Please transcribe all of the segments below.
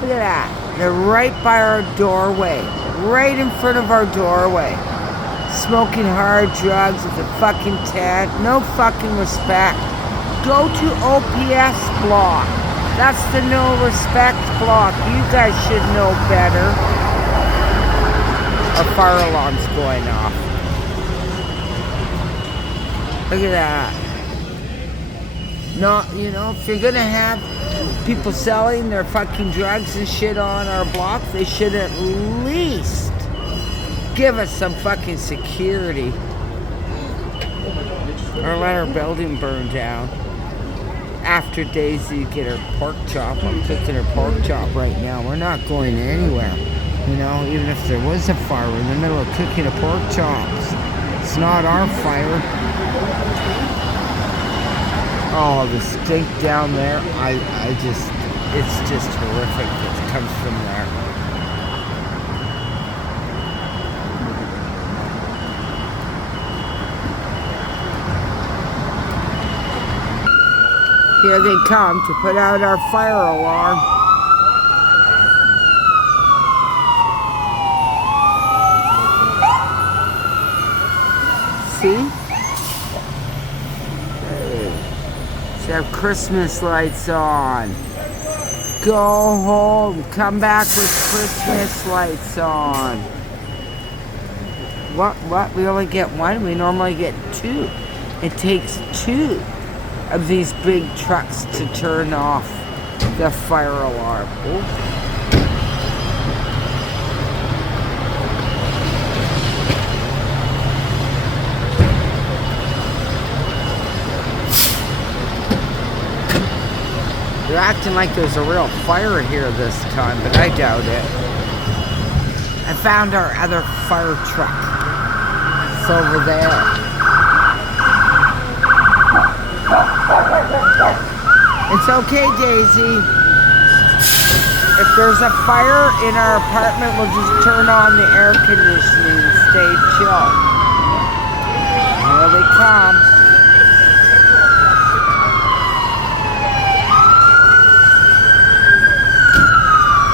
Look at that. They're right by our doorway. Right in front of our doorway. Smoking hard drugs with a fucking tent. No fucking respect. Go to OPS block. That's the no respect block. You guys should know better. Our fire alarm's going off. Look at that. No, you know, if you're gonna have people selling their fucking drugs and shit on our block, they should at least give us some fucking security. Or let our building burn down. After Daisy get her pork chop, I'm cooking her pork chop right now. We're not going anywhere. You know, even if there was a fire, we're in the middle of cooking a pork chops. It's not our fire. Oh, the stink down there, it's just horrific. It comes from there. Here they come to put out our fire alarm. See? They have Christmas lights on. Go home. Come back with Christmas lights on. What? We only get one? We normally get two. It takes two of these big trucks to turn off the fire alarm. Ooh. They're acting like there's a real fire here this time, but I doubt it. I found our other fire truck. It's over there. It's okay, Daisy. If there's a fire in our apartment, we'll just turn on the air conditioning and stay chill. Here they come.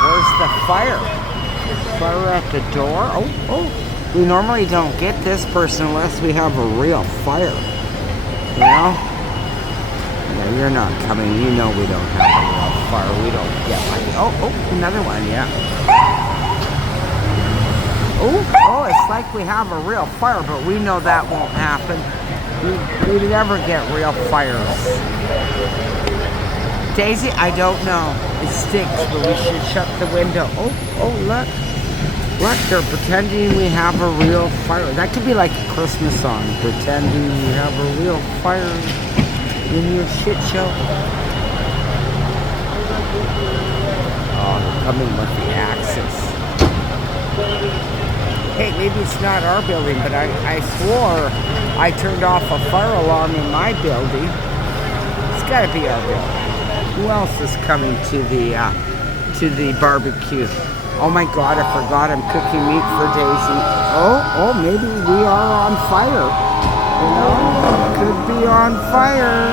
Where's the fire? Fire at the door? Oh. We normally don't get this person unless we have a real fire. You know? Yeah, you're not coming. You know we don't have a real fire. We don't get like... Oh, another one, yeah. Oh, it's like we have a real fire, but we know that won't happen. We never get real fires. Daisy, I don't know. It stinks, but we should shut the window. Oh, look. Look, they're pretending we have a real fire. That could be like a Christmas song. Pretending we have a real fire in your shit show. Oh, they're coming with the axes. Hey, maybe it's not our building, but I swore I turned off a fire alarm in my building. It's gotta be our building. Who else is coming to the barbecue? Oh my God, I forgot I'm cooking meat for Daisy. Oh, maybe we are on fire. You know, could be on fire.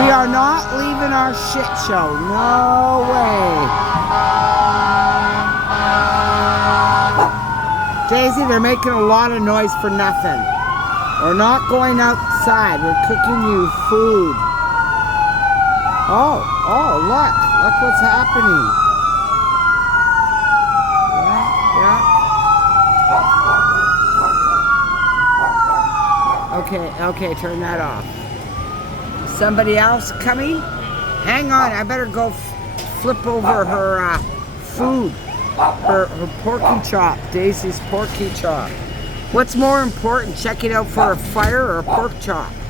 We are not leaving our shit show. No way. Daisy, they're making a lot of noise for nothing. We're not going outside. We're cooking you food. Oh, look what's happening. Yeah. Okay, turn that off. Somebody else coming? Hang on, I better go flip over her food. Her porky chop, Daisy's porky chop. What's more important, checking out for a fire or a pork chop?